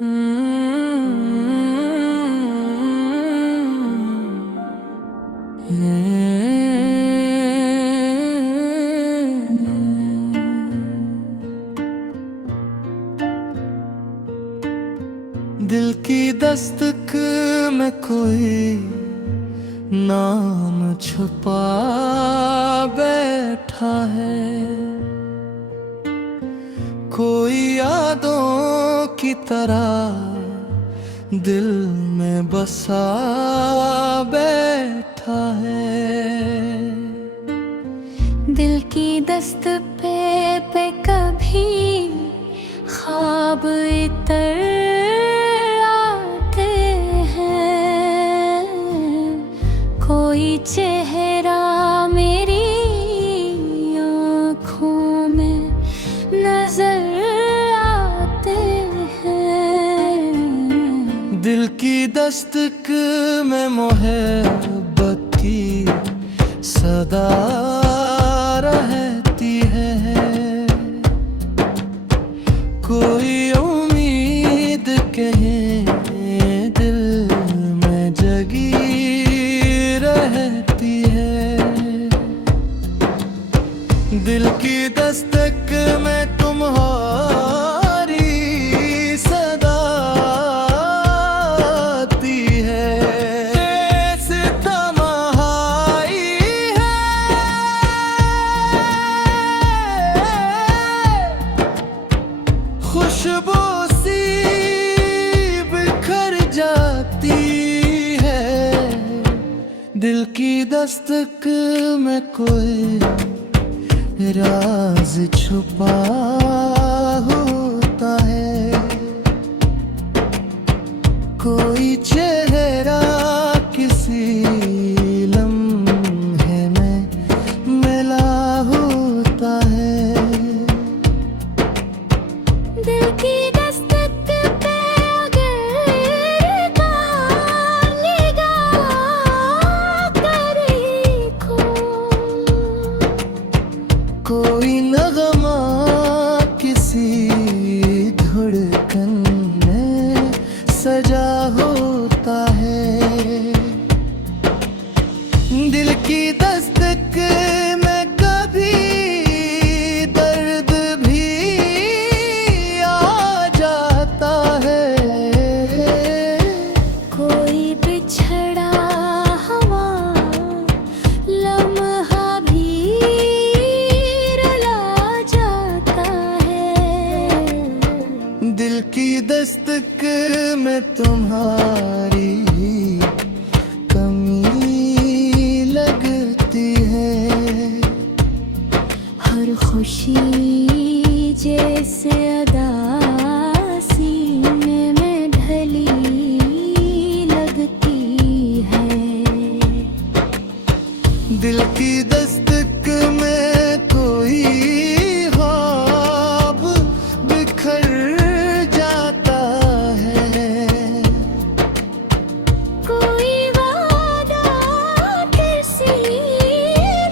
दिल की दस्तक में कोई नाम छुपा बैठा है, कोई यादों की तरह दिल में बसा बैठा है। दिल की दस्त पे कभी ख्वाब इतर आते हैं, कोई चेहरा मेरी आँखों में नजर आते हैं। दिल की दस्तक में मोहब्बत की सदा रहती है, कोई उम्मीद कहीं दिल में जगी रहती है। दिल की दस्तक में तुम्हारी सदा आती है, तन्हाई है, खुशबू सी बिखर जाती है। दिल की दस्तक में कोई राज छुपा होता है, कोई चेहरा किसी लम्हे में मिला होता है। दिल की दस्तक पे अगर निगाह करे कोई नगमा किसी धड़कन में सजा होता है। दिल की दस्तक में कभी दर्द भी आ जाता है, कोई बिछड़ा हवा लम्हा भी रुला जाता है। दिल की दस्तक में तुम्हारी कमी लगती है, हर खुशी जैसे अदासी में ढली लगती है। दिल की दस्तक में कोई ख्वाब बिखर जाता है, कोई वादा किसी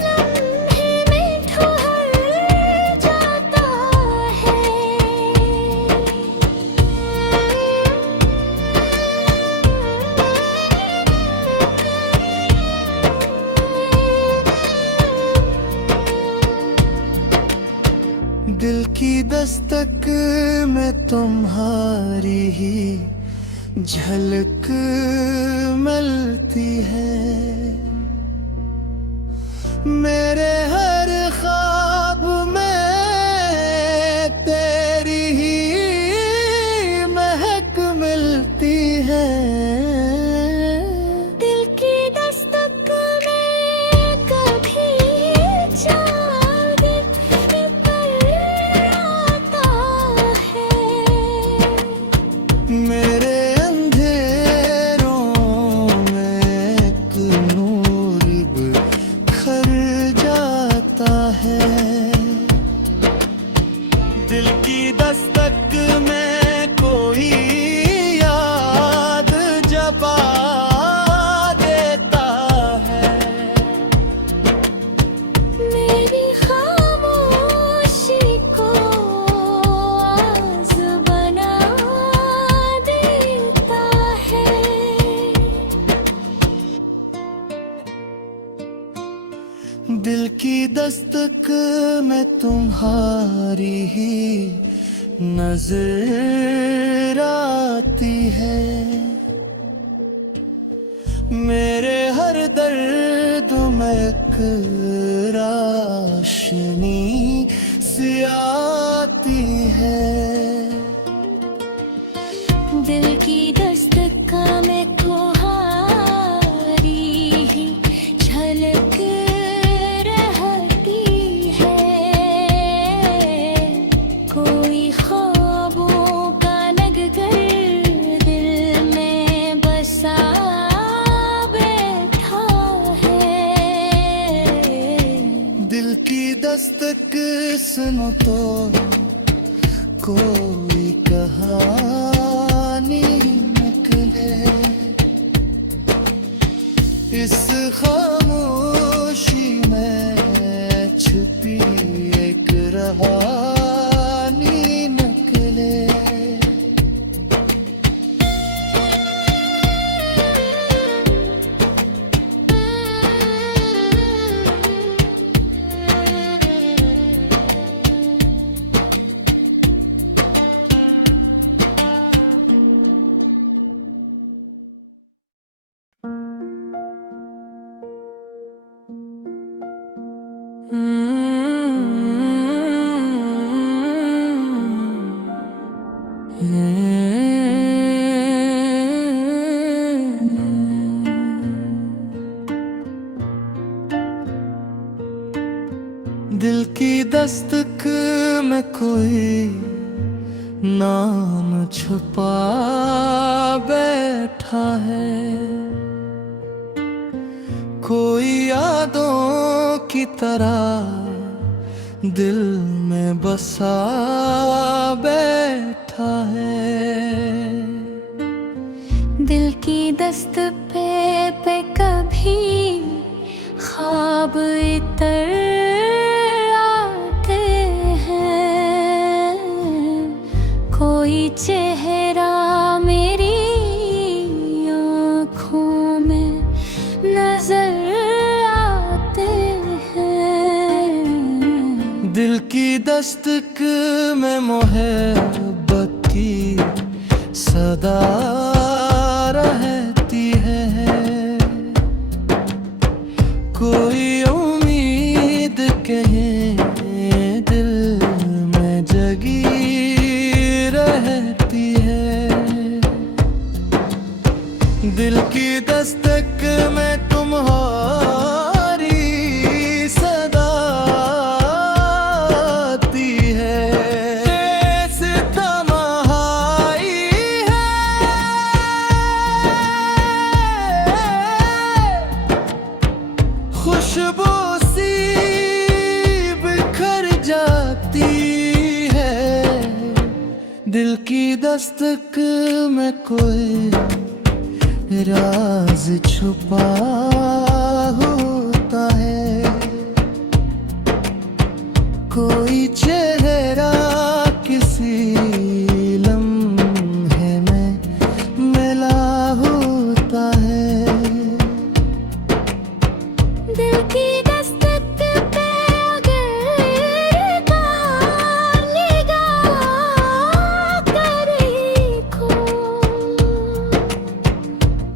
लम्हे में ठहर जाता है। दिल की दस्तक में तुम्हारी ही झलक मिलती है, मेरे हर ख्वाब में तेरी ही महक मिलती है। दिल की दस्तक में कभी चाँद इतर आता है, मेरे अंधेरों में एक नूर बिखर जाता तुम्हारी ही नजर आती है। मेरे हर दर्द में एक रोशनी सी आती है। दिल की दस्तक में तुम्हारी ही झलक रहती है। कोई ख्वाबों का नगकर दिल में बसा बैठा है। दिल की दस्तक सुनो तो कोई कहानी निकले। इस खामोशी में छुपी एक कहानी निकले। दिल की दस्तक में कोई नाम छुपा बैठा है। कोई यादों की तरह दिल में बसा बैठा है। दिल की दस्तक पे कभी ख्वाब इतर आते हैं। कोई चेहरा मेरी आँखों में नजर आते हैं। दिल की दस्तक में मोहब्बत की सदा रहती है। कोई उम्मीद कहीं दिल में जगी रहती है। दिल की दस्तक में तुम्हारी सदा आती है। ऐसी तन्हाई है, खुशबू सी बिखर जाती है। दिल की दस्तक में कोई राज छुपा होता है। कोई चेहरा किसी लम्हे में मिला होता है। दिल की दस्तक पे अगर निगाह करे को,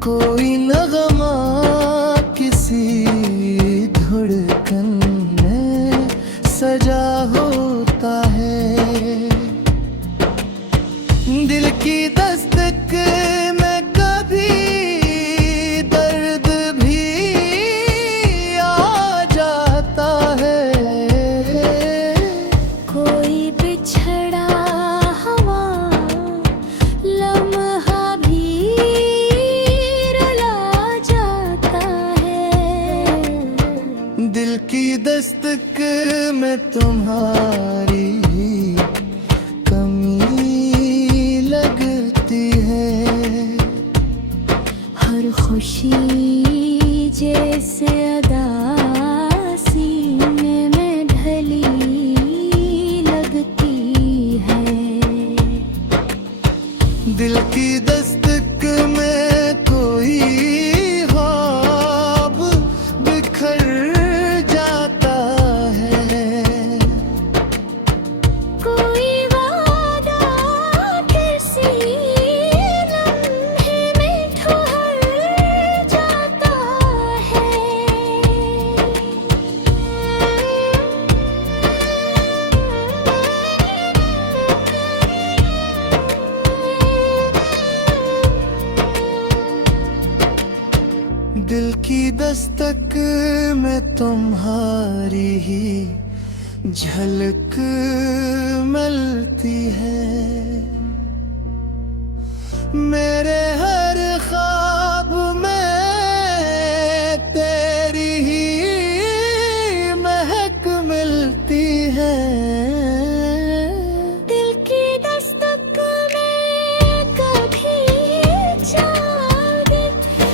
कोई नगमा किसी धड़कन में सजा होता है। दिल की दस्तक में कभी दर्द भी आ जाता है। कोई बिछड़ा हवा लम्हा भी रुला जाता है। दिल की दस्तक में तुम्हारी दस्तक में तुम्हारी ही झलक मिलती है। मेरे हर ख्वाब में तेरी ही महक मिलती है। दिल की दस्तक में कभी चांद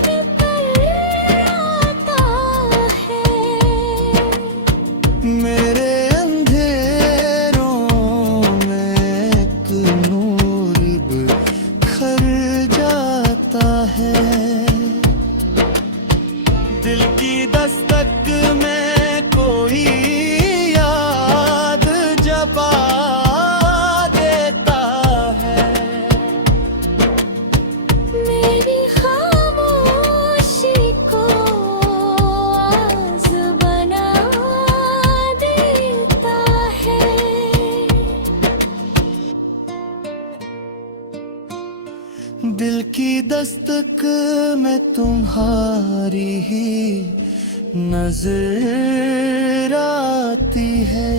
निकल आता है। मेरे अंधेरों में एक नूर बिखर जाता है। दिल की दस्तक में कोई याद जबा देता है। मेरी खामोशी को आवाज बना देता है। दिल की दस्तक में तुम्हारी ही नजर आती है।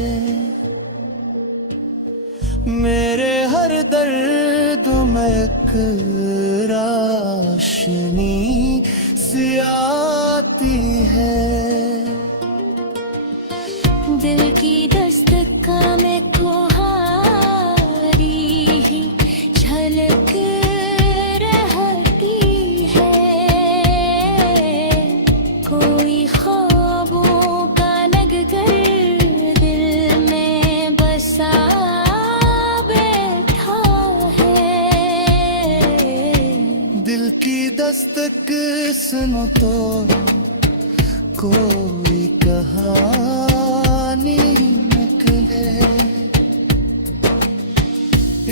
मेरे हर दर्द में एक रोशनी सी आती है। दिल की दस्तक में तुम्हारी ही झलक रहती है। कोई ख्वाबों का नगकर दिल में बसा बैठा है। दिल की दस्तक सुनो तो कोई कहानी निकले।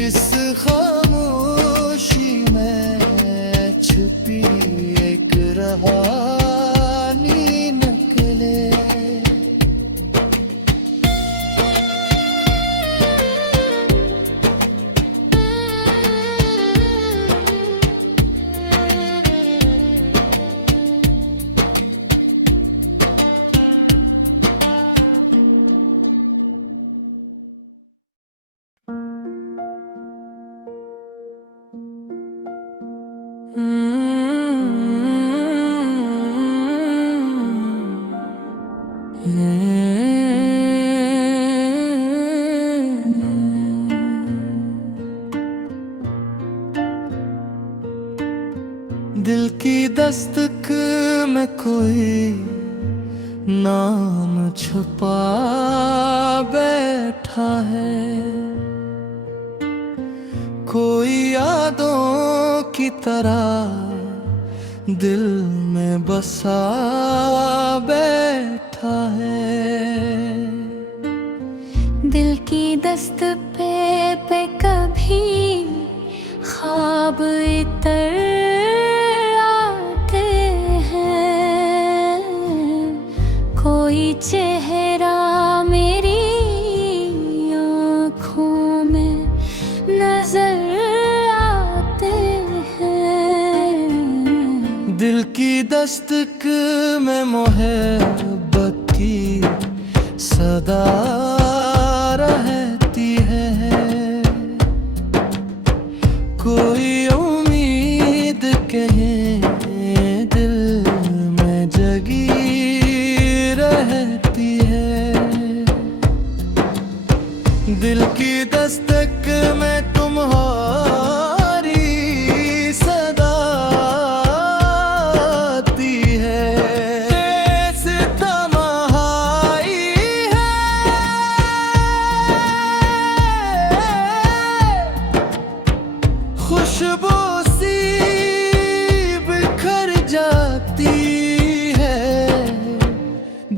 इस खामोशी में छुपी एक कहानी निकले। दिल की दस्तक में कोई नाम छुपा बैठा है। कोई यादों की तरह दिल में बसा बैठा है। दिल की दस्तक पे कभी ख्वाब इतर आते हैं। कोई चेहरा मेरी आँखों में नजर आते हैं। दिल की दस्तक में मोहब्बत की सदा रहती है। कोई उम्मीद कहीं दिल में जगी रहती है। दिल की दस्तक में तुम्हारी सदा आती है। सितमहाई है खुशबू सी बिखर जाती है।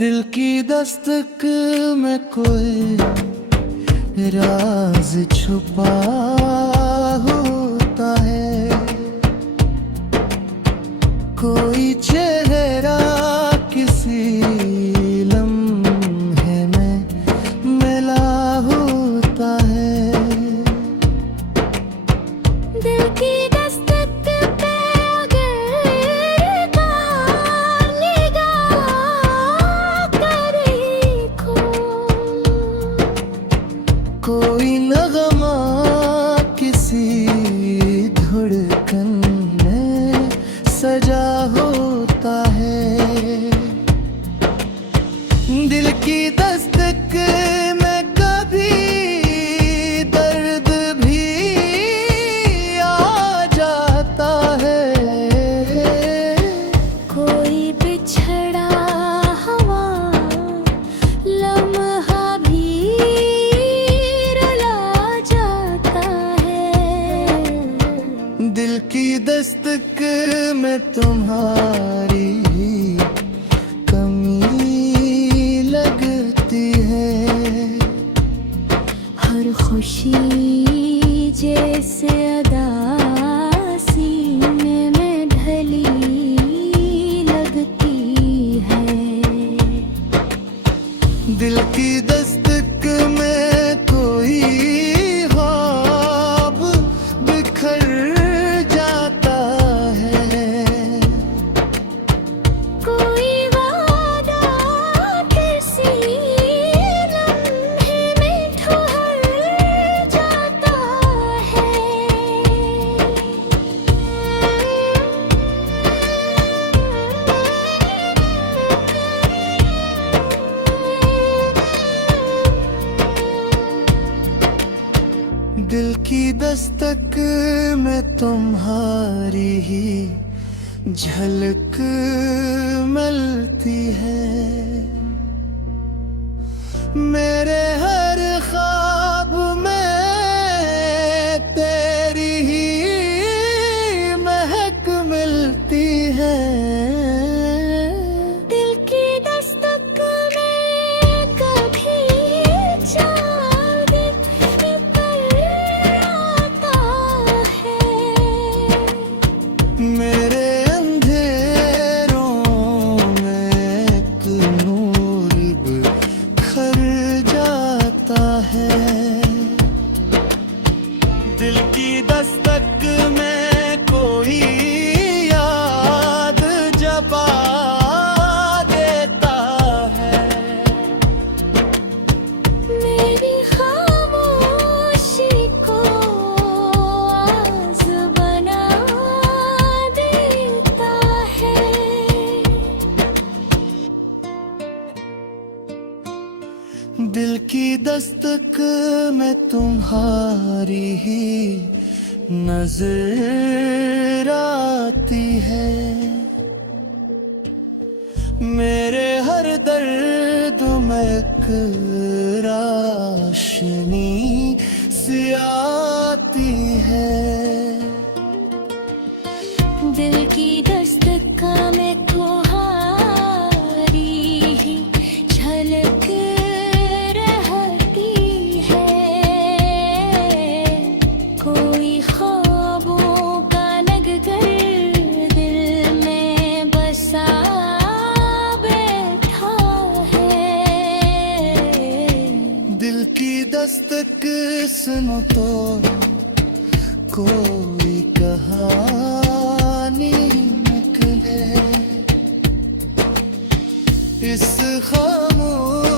दिल की दस्तक में कोई राज छुपा होता है। कोई चेहरा किसी लम्हे में मिला होता है। दिल की दस्तक पे अगर निगाह कोई नगमा किसी धड़कन में सजा होता है। दिल की दस्तक में कभी दर्द भी आ जाता है। कोई बिछड़ा हवा लम्हा भी रुला जाता है। दिल की दस्तक में तुम्हारी कमी लगती है। हर खुशी जैसे अदा सीने में ढली लगती है। दिल की दस्तक में कोई ख्वाब बिखर जाता है। कोई वादा किसी लम्हे में ठहर जाता है। दिल की दस्तक में तुम्हारी ही झलक मिलती है। मेरे हर ख्वाब में तेरी ही महक मिलती है। दिल की दस्तक में कभी चांद निकल आता है। मेरे अंधेरों में एक नूर बिखर जाता है। दिल की दस्तक में कोई याद जबा देता है। मेरी खामोशी को आवाज़ बना देता है। दिल की दस्तक में तुम्हारी ही नजर आती है। मेरे हर दर्द में एक रोशनी सी आती है। दिल की दस्तक में तुम्हारी ही झलक रहती है। कोई ख्वाबों का नगकर दिल में बसा बैठा है। दिल की दस्तक सुनो तो कोई कहानी निकले। इस खामोश